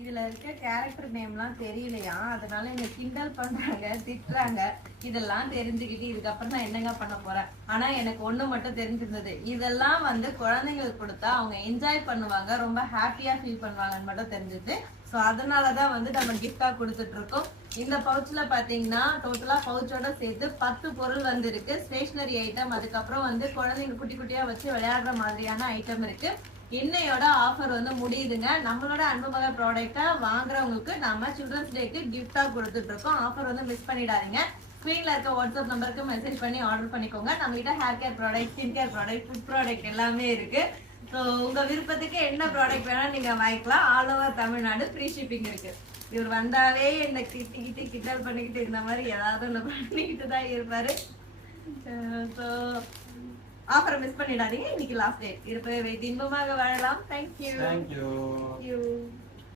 இதுல இருக்க கேரக்டர் நேம்லாம் தெரியலையா, அதனால என்ன கிண்டல் பண்றாங்க, திட்டுறாங்க. இதெல்லாம் தெரிஞ்சுக்கிட்டு இதுக்கப்புறம் நான் என்னங்க பண்ண போறேன். ஆனா எனக்கு ஒண்ணு மட்டும் தெரிஞ்சிருந்தது, இதெல்லாம் வந்து குழந்தைங்களுக்கு கொடுத்தா அவங்க என்ஜாய் பண்ணுவாங்க, ரொம்ப ஹாப்பியா ஃபீல் பண்ணுவாங்கன்னு மட்டும் தெரிஞ்சது. ஸோ அதனாலதான் வந்து நம்ம கிஃப்டா கொடுத்துட்டு இருக்கோம். இந்த பவுச்ல பாத்தீங்கன்னா டோட்டலா பவுச்சோட சேர்த்து 10 பொருள் வந்து இருக்கு. ஸ்டேஷனரி ஐட்டம், அதுக்கப்புறம் வந்து குழந்தைங்க குட்டி குட்டியா வச்சு விளையாடுற மாதிரியான ஐட்டம் இருக்கு. இன்னையோட ஆஃபர் வந்து முடியுதுங்க. நம்மளோட அன்புமக ப்ராடக்ட்டை வாங்குறவங்களுக்கு நம்ம சில்ட்ரன்ஸ் டேக்கு கிஃப்டா கொடுத்துட்டு இருக்கோம். ஆஃபர் வந்து மிஸ் பண்ணிடாதீங்க. ஸ்க்ரீன்ல இருக்க வாட்ஸ்அப் நம்பருக்கு மெசேஜ் பண்ணி ஆர்டர் பண்ணிக்கோங்க. நம்ம கிட்ட hair care product, skin care product, food product எல்லாமே இருக்கு. ஸோ உங்க விருப்பத்துக்கு என்ன ப்ராடக்ட் வேணா நீங்க வாங்கிக்கலாம். All over Tamil Nadu free shipping இருக்கு. இவர் வந்தாலே என்ன திட்டிக்கிட்டு கிண்டல் பண்ணிக்கிட்டு இந்த மாதிரி ஏதாவது ஒன்று பண்ணிக்கிட்டு தான் இருப்பாரு. ஸோ ஆஃபரை மிஸ் பண்ணிடாதீங்க. இன்னைக்கு லாஸ்ட் டேட். இருப்பவே இன்பமாக வாழலாம். தேங்க்யூ.